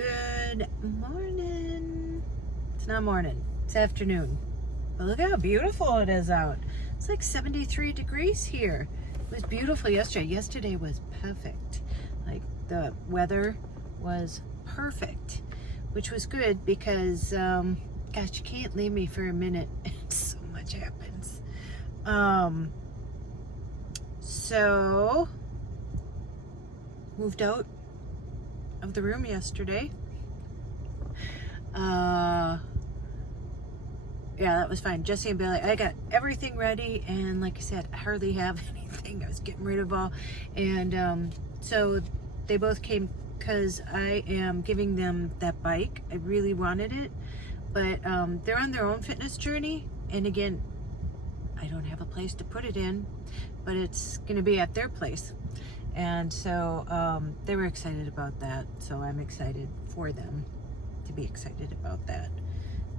Good morning. It's not morning, it's afternoon. But look how beautiful it is out. It's like 73 degrees here. It was beautiful yesterday. Yesterday was perfect. Like the weather was perfect, which was good because, gosh, you can't leave me for a minute. So much happens. So moved out of the room yesterday. Yeah, that was fine. Jesse and Bailey, I got everything ready, and like I said, I hardly have anything. I was getting rid of all, and so they both came because I am giving them that bike. I really wanted it, but they're on their own fitness journey, and again, I don't have a place to put it in, but it's gonna be at their place. And so they were excited about that, so I'm excited for them to be excited about that.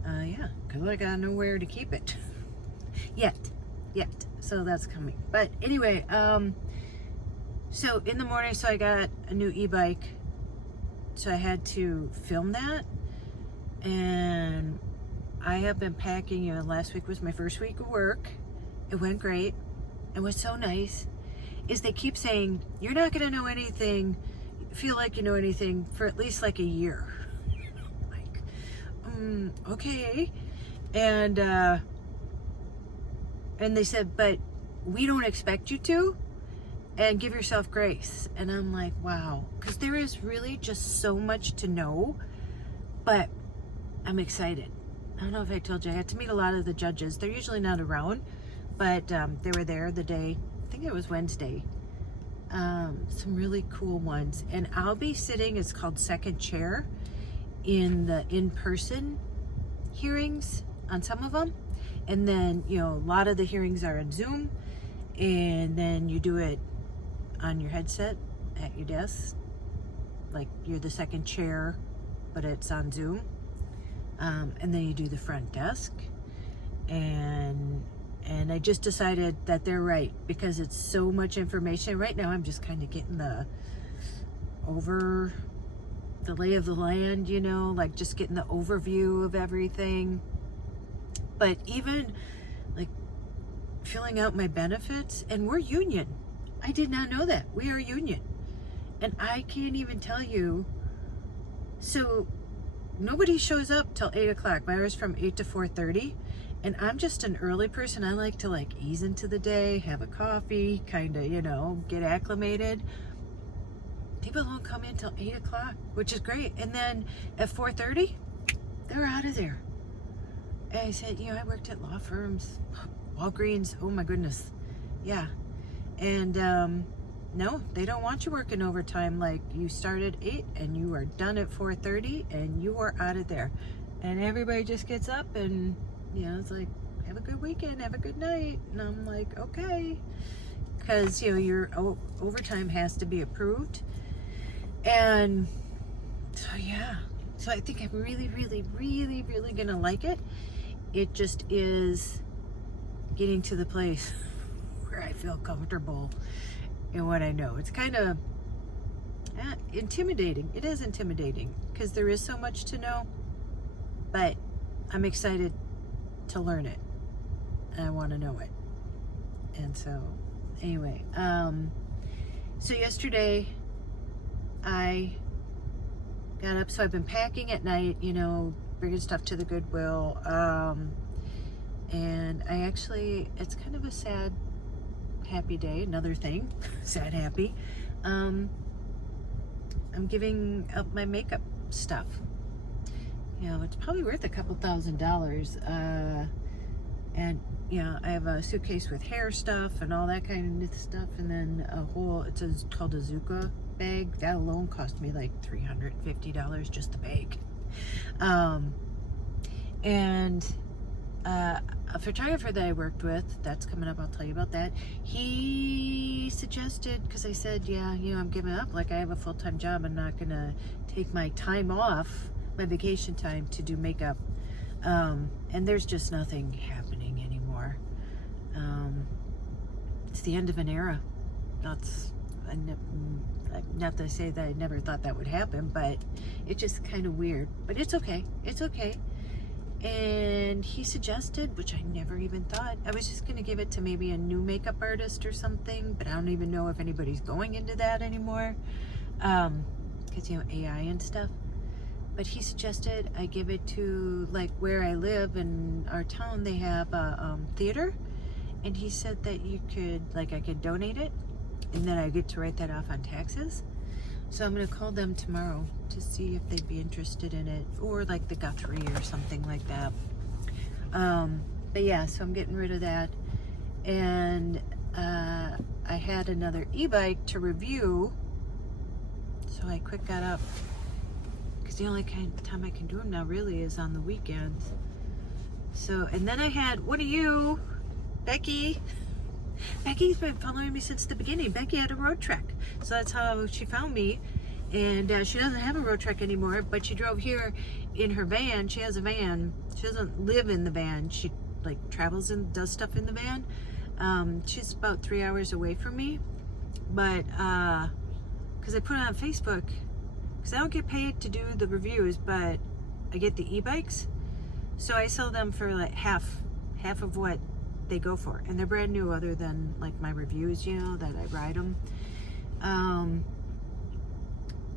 Yeah, because I got nowhere to keep it yet, so that's coming. But anyway, so in the morning, so I got a new e-bike, so I had to film that, and I have been packing. You know, last week was my first week of work. It went great. It was so nice. Is they keep saying, you're not going to know anything, feel like you know anything for at least like a year. Like, okay. And they said, but we don't expect you to, and give yourself grace. And I'm like, wow, because there is really just so much to know, but I'm excited. I don't know if I told you, I got to meet a lot of the judges. They're usually not around, but they were there the day, I think it was Wednesday. Some really cool ones, and I'll be sitting, it's called second chair, in the in-person hearings on some of them, and then, you know, a lot of the hearings are on Zoom, and then you do it on your headset at your desk, like you're the second chair, but it's on Zoom, and then you do the front desk, and I just decided that they're right, because it's so much information. Right now I'm just kind of getting the lay of the land, you know, like just getting the overview of everything. But even like filling out my benefits, and we're union. I did not know that. We are union. And I can't even tell you. So nobody shows up till 8 o'clock. My hours from 8 to 4:30. And I'm just an early person. I like to like ease into the day, have a coffee, kind of, you know, get acclimated. People don't come in till 8 o'clock, which is great. And then at 4:30, they're out of there. And I said, you know, I worked at law firms, Walgreens, oh my goodness. Yeah. And no, they don't want you working overtime. Like, you start at 8 and you are done at 4:30 and you are out of there. And everybody just gets up and, you know, it's like, have a good weekend, have a good night. And I'm like, okay. Because, you know, your overtime has to be approved. And so, yeah. So I think I'm really, really, really, really going to like it. It just is getting to the place where I feel comfortable in what I know. It's kind of intimidating. It is intimidating because there is so much to know. But I'm excited to learn it. I want to know it. And so anyway, so yesterday I got up, so I've been packing at night, you know, bringing stuff to the Goodwill, and I actually, it's kind of a sad happy day, another thing, sad happy. I'm giving up my makeup stuff. You know, it's probably worth a couple $1,000s. And, you know, I have a suitcase with hair stuff and all that kind of stuff. And then a whole, it's called a Zuka bag. That alone cost me like $350, just the bag. And a photographer that I worked with, that's coming up, I'll tell you about that. He suggested, because I said, yeah, you know, I'm giving up. Like, I have a full-time job. I'm not going to take my time off, my vacation time, to do makeup, and there's just nothing happening anymore. It's the end of an era. Not to say that I never thought that would happen, but it's just kind of weird. But it's okay. It's okay. And he suggested, which I never even thought, I was just going to give it to maybe a new makeup artist or something, but I don't even know if anybody's going into that anymore, because, you know, AI and stuff. But he suggested I give it to, like, where I live in our town, they have a theater, and he said that you could, like, I could donate it, and then I get to write that off on taxes. So I'm going to call them tomorrow to see if they'd be interested in it, or like the Guthrie or something like that. But yeah, so I'm getting rid of that. And I had another e-bike to review, so I quick got up, because the only time I can do them now really is on the weekends. So, and then I had, what are you, Becky? Becky's been following me since the beginning. Becky had a road trek, so that's how she found me. And she doesn't have a road trek anymore, but she drove here in her van. She has a van. She doesn't live in the van. She like travels and does stuff in the van. She's about 3 hours away from me, but because I put it on Facebook, because I don't get paid to do the reviews, but I get the e-bikes, so I sell them for like half of what they go for, and they're brand new, other than like my reviews, you know, that I ride them.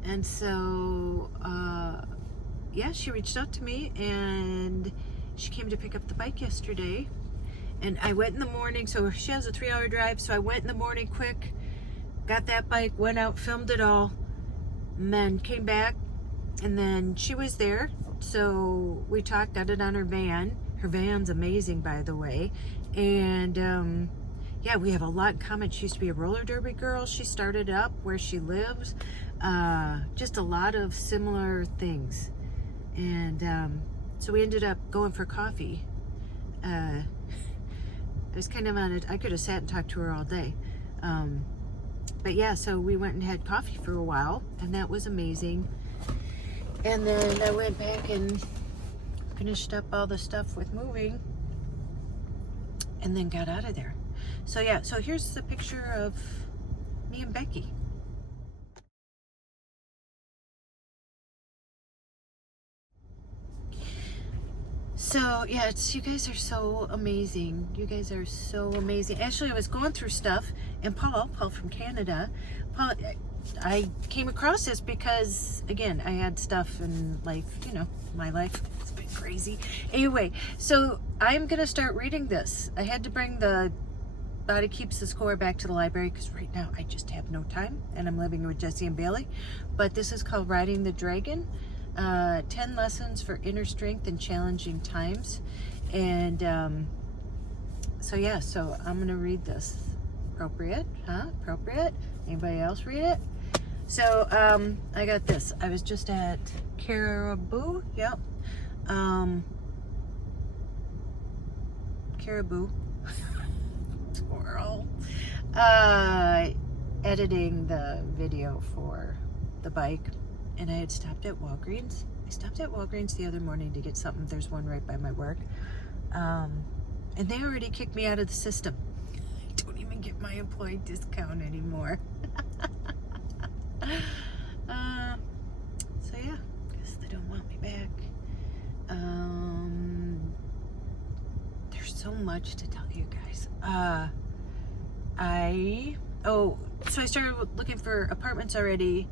And so yeah, she reached out to me, and she came to pick up the bike yesterday, and I went in the morning. So she has a 3-hour drive, so I went in the morning quick, got that bike, went out, filmed it all, and then came back, and then she was there, so we talked, got it on her van. Her van's amazing, by the way. And yeah, we have a lot in common. She used to be a roller derby girl. She started up where she lives. Just a lot of similar things. And so we ended up going for coffee. It was kind of on it. I could have sat and talked to her all day. But yeah, so we went and had coffee for a while, and that was amazing. And then I went back and finished up all the stuff with moving, and then got out of there. So yeah, so here's the picture of me and Becky. So yeah, you guys are so amazing. You guys are so amazing. Actually, I was going through stuff, and Paul from Canada, I came across this because, again, I had stuff in life, you know, my life has been crazy. Anyway, so I'm going to start reading this. I had to bring the Body Keeps the Score back to the library, because right now I just have no time, and I'm living with Jesse and Bailey. But this is called Riding the Dragon, 10 Lessons for Inner Strength in Challenging Times. And so yeah, so I'm going to read this. Appropriate, huh? Appropriate. Anybody else read it? So I got this. I was just at Caribou. Yep. Caribou. Squirrel. Editing the video for the bike, and I had stopped at Walgreens. I stopped at Walgreens the other morning to get something. There's one right by my work. And they already kicked me out of the system. I don't even get my employee discount anymore. So yeah, guess they don't want me back. There's so much to tell you guys. So I started looking for apartments already,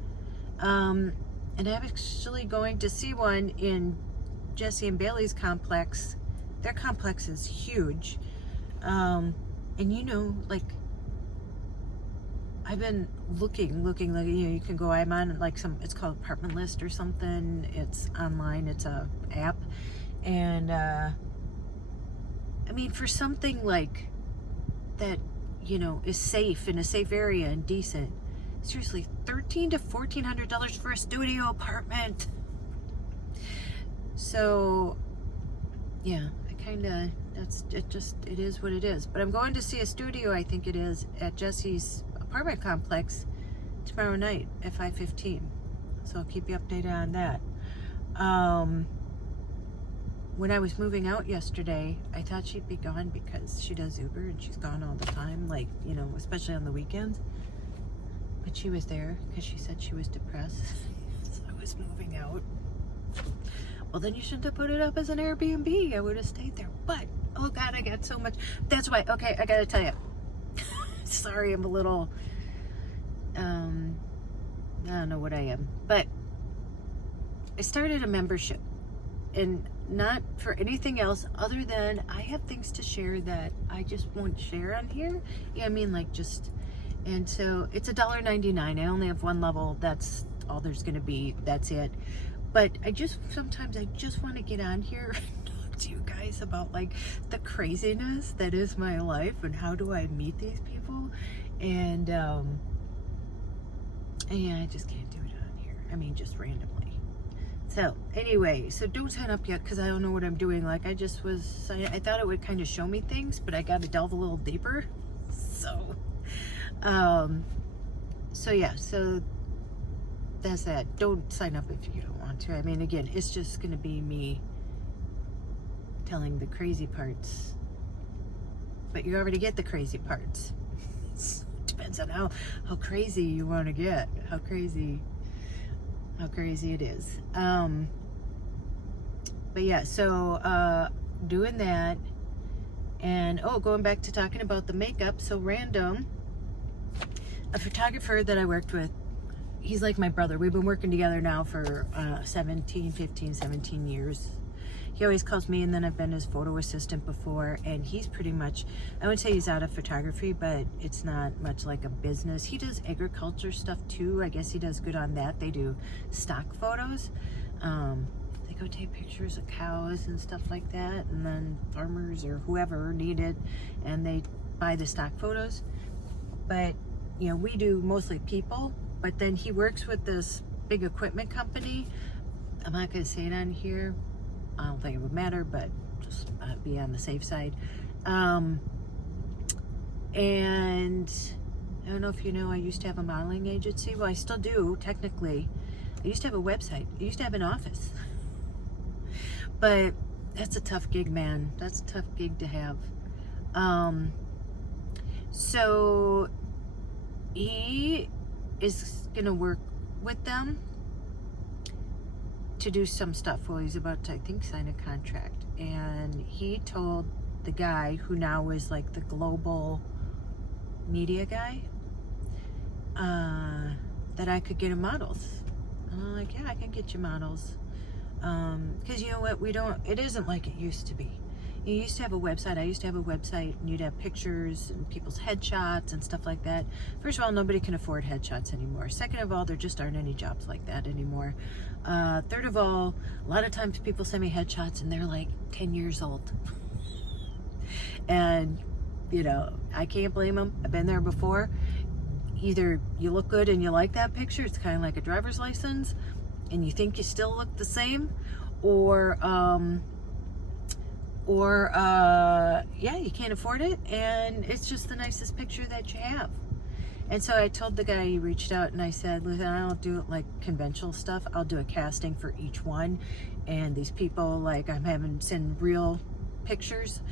and I'm actually going to see one in Jesse and Bailey's complex. Their complex is huge, and you know, like, I've been looking, you know, you can go, I'm on like it's called Apartment List or something. It's online, it's a app. And, I mean, for something like that, you know, is safe, in a safe area and decent, seriously, $1,300 to $1,400 for a studio apartment. So, yeah, it is what it is. But I'm going to see a studio, I think it is, at Jesse's apartment complex tomorrow night at 5:15. So I'll keep you updated on that. When I was moving out yesterday, I thought she'd be gone because she does Uber and she's gone all the time, like, you know, especially on the weekends. But she was there because she said she was depressed. So I was moving out. Well, then you shouldn't have put it up as an Airbnb. I would have stayed there. But, oh God, I got so much. That's why, okay, I gotta tell you. Sorry, I'm a little, I don't know what I am. But I started a membership. And not for anything else other than I have things to share that I just won't share on here. Yeah, I mean, like just, and so it's $1.99. I only have one level. That's all there's going to be. That's it. But sometimes I just want to get on here and talk to you guys about like the craziness that is my life and how do I meet these people. And yeah, I just can't do it on here. I mean, just randomly. So anyway, so don't sign up yet because I don't know what I'm doing. Like I thought it would kind of show me things, but I got to delve a little deeper. So, yeah, so that's that. Don't sign up if you don't want to. I mean, again, it's just going to be me telling the crazy parts, but you already get the crazy parts. Depends on how crazy you want to get, how crazy it is. But yeah, so doing that, and going back to talking about the makeup. So random, a photographer that I worked with, he's like my brother. We've been working together now for 17 years. He always calls me, and then I've been his photo assistant before, and he's pretty much, I would say he's out of photography, but it's not much like a business. He does agriculture stuff too. I guess he does good on that. They do stock photos. They go take pictures of cows and stuff like that, and then farmers or whoever need it, and they buy the stock photos. But, you know, we do mostly people, but then he works with this big equipment company. I'm not going to say it on here. I don't think it would matter, but just be on the safe side. And I don't know if you know, I used to have a modeling agency. Well, I still do, technically. I used to have a website. I used to have an office. But that's a tough gig, man. That's a tough gig to have. So he is going to work with them to do some stuff. Well, he's about to, I think, sign a contract. And he told the guy who now is like the global media guy that I could get him models. And I'm like, yeah, I can get you models. Because you know what, it isn't like it used to be. You used to have a website. I used to have a website, and you'd have pictures and people's headshots and stuff like that. First of all, nobody can afford headshots anymore. Second of all, there just aren't any jobs like that anymore. Third of all, a lot of times people send me headshots and they're like 10 years old. And, you know, I can't blame them. I've been there before. Either you look good and you like that picture, it's kind of like a driver's license, and you think you still look the same, or yeah, you can't afford it, and it's just the nicest picture that you have. And so I told the guy, he reached out, and I said, listen, I don't do it like conventional stuff. I'll do a casting for each one, and these people, like, I'm having send real pictures,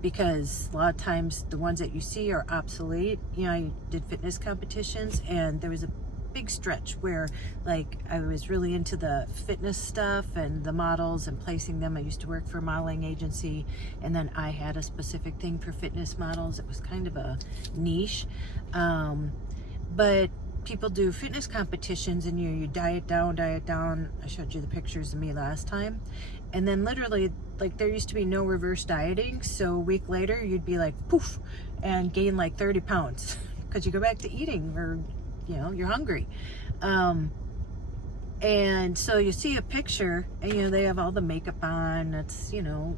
because a lot of times the ones that you see are obsolete. You know, I did fitness competitions, and there was a big stretch where, like, I was really into the fitness stuff and the models and placing them. I used to work for a modeling agency, and then I had a specific thing for fitness models. It was kind of a niche. But people do fitness competitions, and you diet down. I showed you the pictures of me last time. And then literally, like, there used to be no reverse dieting. So a week later, you'd be like, poof, and gain like 30 pounds because you go back to eating, or, you know, you're hungry. And so you see a picture, and, you know, they have all the makeup on. It's, you know,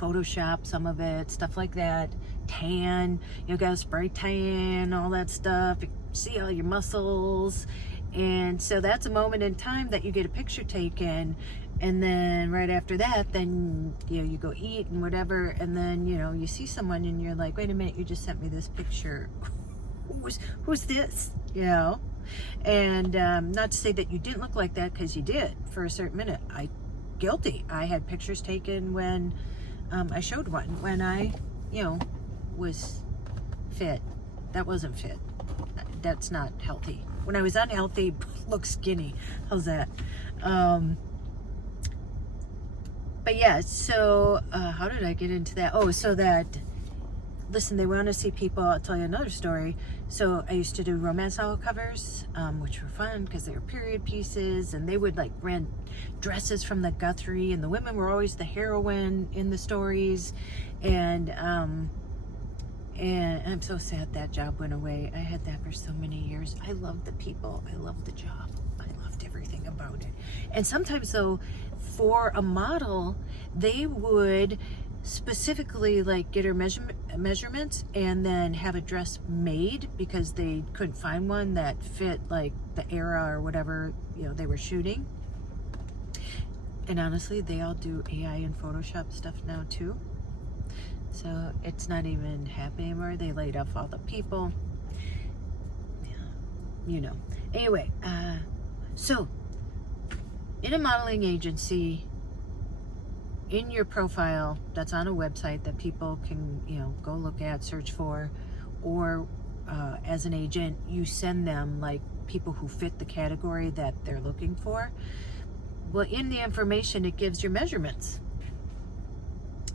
Photoshop, some of it, stuff like that. Tan, you got a spray tan, all that stuff. You see all your muscles. And so that's a moment in time that you get a picture taken. And then right after that, then, you know, you go eat and whatever. And then, you know, you see someone and you're like, wait a minute, you just sent me this picture. Who's this? You know? And not to say that you didn't look like that, because you did for a certain minute. Guilty. I had pictures taken when I showed one when I, you know, was fit. That wasn't fit. That's not healthy. when I was unhealthy, look skinny. How's that? But yeah, so how did I get into that? Oh, so that, listen, they want to see people. I'll tell you another story. So I used to do romance novel covers, which were fun because they were period pieces, and they would like rent dresses from the Guthrie, and the women were always the heroine in the stories. And I'm so sad that job went away. I had that for so many years. I loved the people. I loved the job. I loved everything about it. And sometimes though, for a model, they would specifically like get her measurements and then have a dress made because they couldn't find one that fit like the era or whatever, you know, they were shooting. And honestly, they all do AI and Photoshop stuff now too. So it's not even happening anymore. They laid off all the people. Yeah, you know. Anyway, so in a modeling agency, in your profile that's on a website that people can, you know, go look at, search for, or as an agent, you send them like people who fit the category that they're looking for. Well, in the information, it gives your measurements.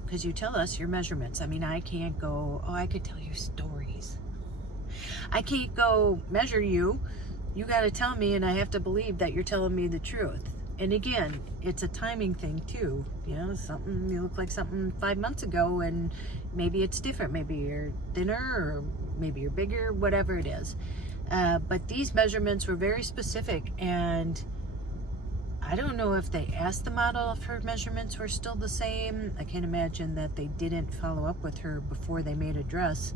Because you tell us your measurements. I mean, I can't go, oh, I could tell you stories. I can't go measure you. You got to tell me, and I have to believe that you're telling me the truth. And again, it's a timing thing too. You know, something, you look like something 5 months ago, and maybe it's different. Maybe you're thinner, or maybe you're bigger, whatever it is. But these measurements were very specific, and I don't know if they asked the model if her measurements were still the same. I can't imagine that they didn't follow up with her before they made a dress.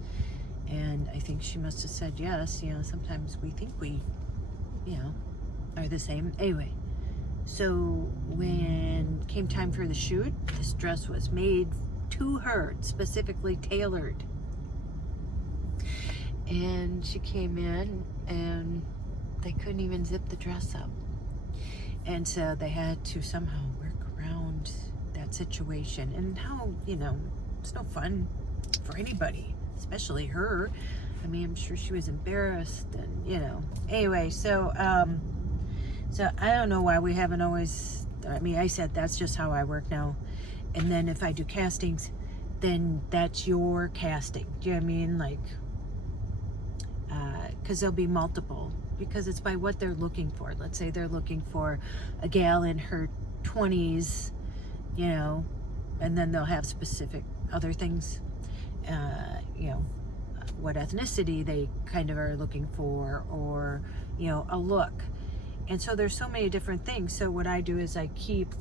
And I think she must have said yes. You know, sometimes we think we, you know, are the same. Anyway, so when came time for the shoot, this dress was made to her, specifically tailored. And she came in and they couldn't even zip the dress up. And so they had to somehow work around that situation. And how, you know, it's no fun for anybody, especially her. I mean, I'm sure she was embarrassed, and, you know. Anyway, so I don't know why we haven't always, I mean, I said that's just how I work now. And then if I do castings, then that's your casting. Do you know what I mean? Like, because there'll be multiple. Because it's by what they're looking for. Let's say they're looking for a gal in her 20s, you know, and then they'll have specific other things, you know, what ethnicity they kind of are looking for, or, you know, a look. And so there's so many different things. So what I do is I keep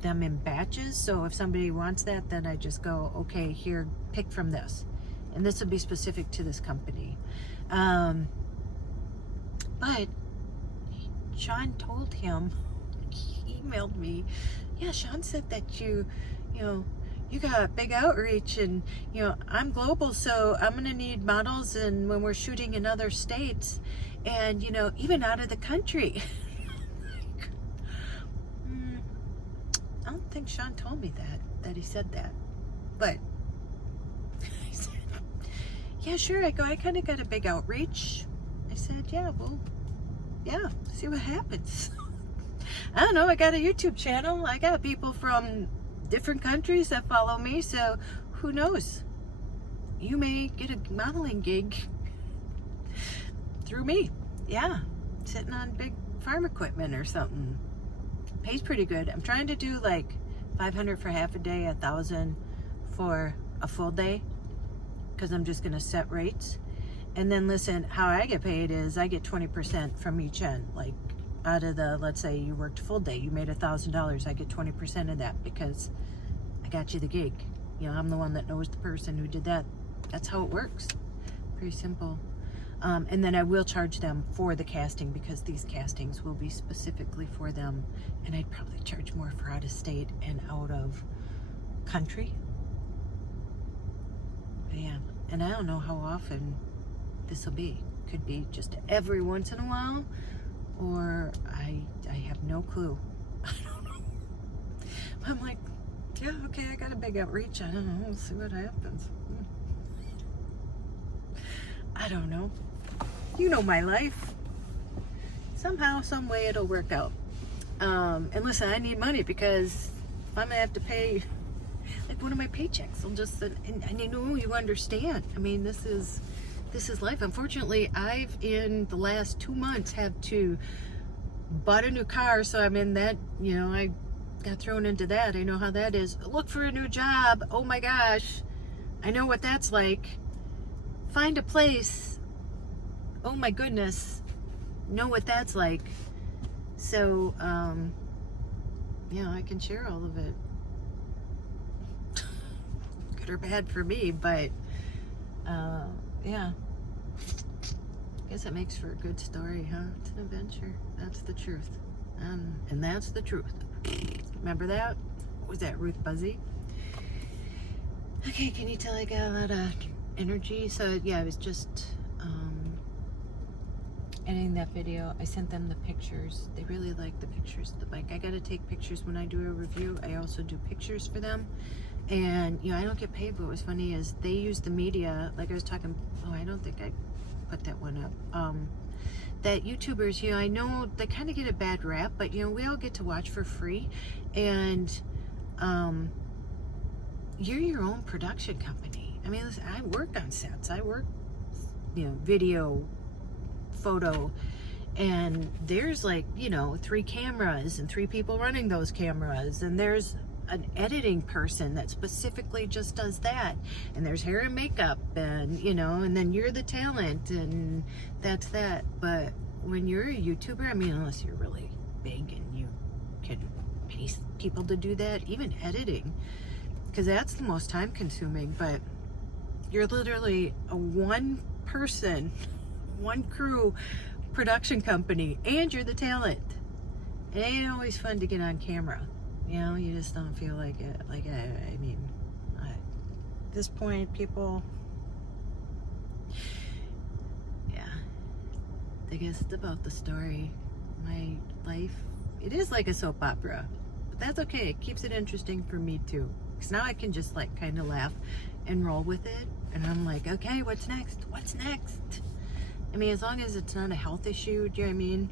them in batches. So if somebody wants that, then I just go, okay, here, pick from this. And this will be specific to this company. But Sean told him, he emailed me, yeah, Sean said that you know, you got big outreach, and, you know, I'm global, so I'm going to need models, and when we're shooting in other states, and, you know, even out of the country. I don't think Sean told me that he said that. But I said, yeah, sure. I kind of got a big outreach. I said, yeah, well, yeah, see what happens. I don't know, I got a YouTube channel. I got people from different countries that follow me, so who knows? You may get a modeling gig through me. Yeah, sitting on big farm equipment or something. Pays pretty good. I'm trying to do like 500 for half a day, 1,000 for a full day, because I'm just gonna set rates. And then listen, how I get paid is I get 20% from each end. Like, out of the, let's say you worked a full day, you made $1,000, I get 20% of that because I got you the gig. You know, I'm the one that knows the person who did that. That's how it works. Pretty simple. And then I will charge them for the casting, because these castings will be specifically for them. And I'd probably charge more for out of state and out of country. But yeah, and I don't know how often this will be. Could be just every once in a while, or I have no clue. I don't know. I'm like, yeah, okay, I got a big outreach. I don't know. We'll see what happens. I don't know. You know my life. somehow, some way it'll work out. And listen, I need money because I'm gonna have to pay like one of my paychecks. I'll just, and I know you understand. I mean, this is life. Unfortunately, I've in the last 2 months had to bought a new car, so I'm in that, you know, I got thrown into that. I know how that is. Look for a new job. Oh my gosh. I know what that's like. Find a place. Oh my goodness. Know what that's like. So, yeah, I can share all of it. Good or bad for me, but, yeah. I guess it makes for a good story, huh? It's an adventure. That's the truth. And that's the truth. Remember that? What was that, Ruth Buzzy? Okay, can you tell I got a lot of energy? So, yeah, I was just editing that video. I sent them the pictures. They really like the pictures of the bike. I got to take pictures when I do a review. I also do pictures for them. And, you know, I don't get paid, but what's funny is they use the media. Like I was talking, oh, I don't think I put that one up. That YouTubers, you know, I know they kind of get a bad rap, but, you know, we all get to watch for free. And you're your own production company. I mean, listen, I work on sets. I work, you know, video, photo, and there's like, you know, 3 cameras and 3 people running those cameras, and there's an editing person that specifically just does that, and there's hair and makeup, and, you know, and then you're the talent, and that's that. But when you're a YouTuber, I mean, unless you're really big and you can pay people to do that, even editing, because that's the most time consuming, but you're literally a one person, one crew production company, and you're the talent. It ain't always fun to get on camera. You know, you just don't feel like it. Like, I mean, at this point, people, yeah, I guess it's about the story. My life, it is like a soap opera, but that's okay. It keeps it interesting for me too. Because now I can just like kind of laugh and roll with it. And I'm like, okay, what's next? What's next? I mean, as long as it's not a health issue, do you know what I mean?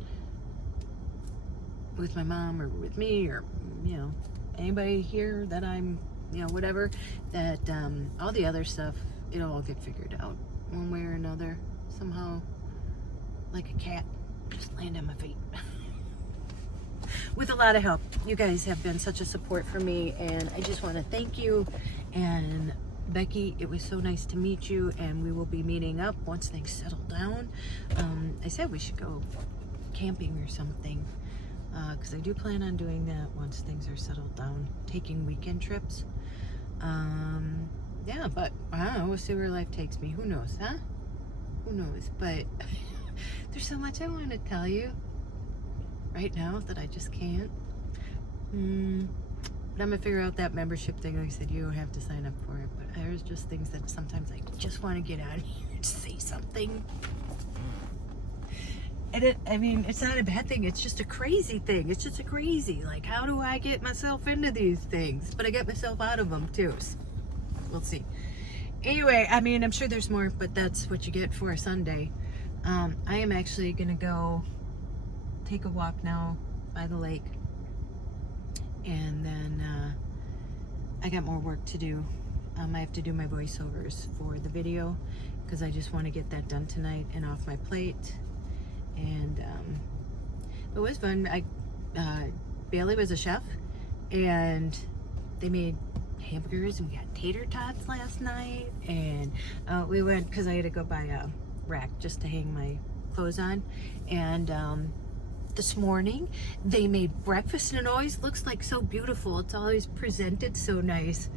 With my mom or with me or, you know, anybody here that I'm, you know, whatever, that all the other stuff, it'll all get figured out one way or another. Somehow, like a cat, just land on my feet. With a lot of help. You guys have been such a support for me, and I just want to thank you. And Becky, it was so nice to meet you, and we will be meeting up once things settle down. I said we should go camping or something, because I do plan on doing that once things are settled down, taking weekend trips. Yeah, but I don't know, we'll see where life takes me. Who knows, huh? Who knows? But there's so much I want to tell you right now that I just can't. But I'm gonna figure out that membership thing. Like I said, you don't have to sign up for it, but there's just things that sometimes I just want to get out of here and say something. And I mean, it's not a bad thing. It's just a crazy thing. It's just a crazy, like, how do I get myself into these things? But I get myself out of them too. So we'll see. Anyway, I mean, I'm sure there's more, but that's what you get for a Sunday. I am actually gonna go take a walk now by the lake, and then I got more work to do. I have to do my voiceovers for the video because I just want to get that done tonight and off my plate. And it was fun. Bailey was a chef, and they made hamburgers, and we got tater tots last night, and we went because I had to go buy a rack just to hang my clothes on. And this morning they made breakfast, and it always looks like so beautiful. It's always presented so nice.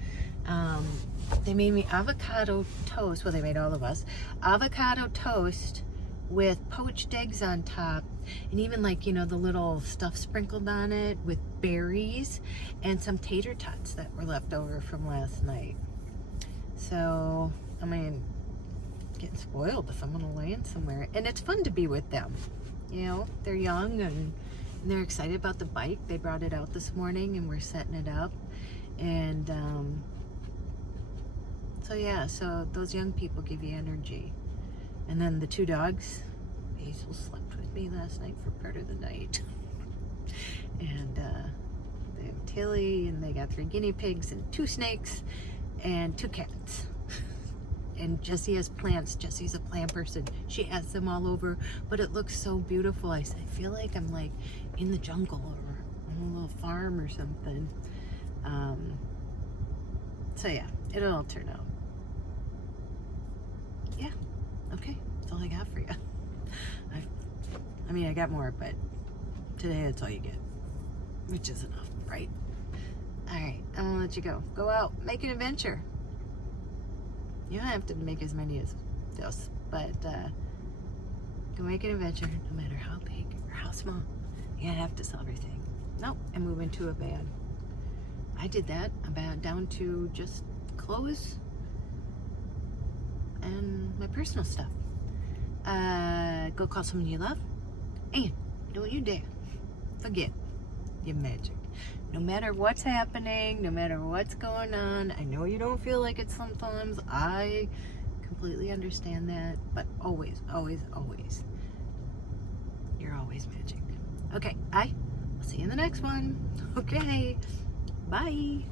They made me avocado toast. Well, they made all of us avocado toast with poached eggs on top, and even, like, you know, the little stuff sprinkled on it with berries, and some tater tots that were left over from last night. So, I mean, getting spoiled if I'm gonna land somewhere. And it's fun to be with them. You know, they're young and they're excited about the bike. They brought it out this morning and we're setting it up. And so yeah, so those young people give you energy. And then the 2 dogs, Hazel slept with me last night for part of the night. And they have Tilly, and they got 3 guinea pigs and 2 snakes and 2 cats. And Jessie has plants. Jessie's a plant person. She has them all over, but it looks so beautiful. I feel like I'm like in the jungle or on a little farm or something. So yeah, it'll all turn out. Yeah, okay, that's all I got for you. I mean, I got more, but today that's all you get, which is enough, right? All right, I'm gonna let you go. Go out, make an adventure. You don't have to make as many as this, but go make an adventure, no matter how big or how small. You don't have to sell everything. Nope, and move into a van. I did that, about down to just clothes and my personal stuff. Go call someone you love, and don't you dare forget your magic. No matter what's happening, no matter what's going on, I know you don't feel like it sometimes. I completely understand that, but always, always, always, you're always magic. Okay, I'll see you in the next one. Okay, bye.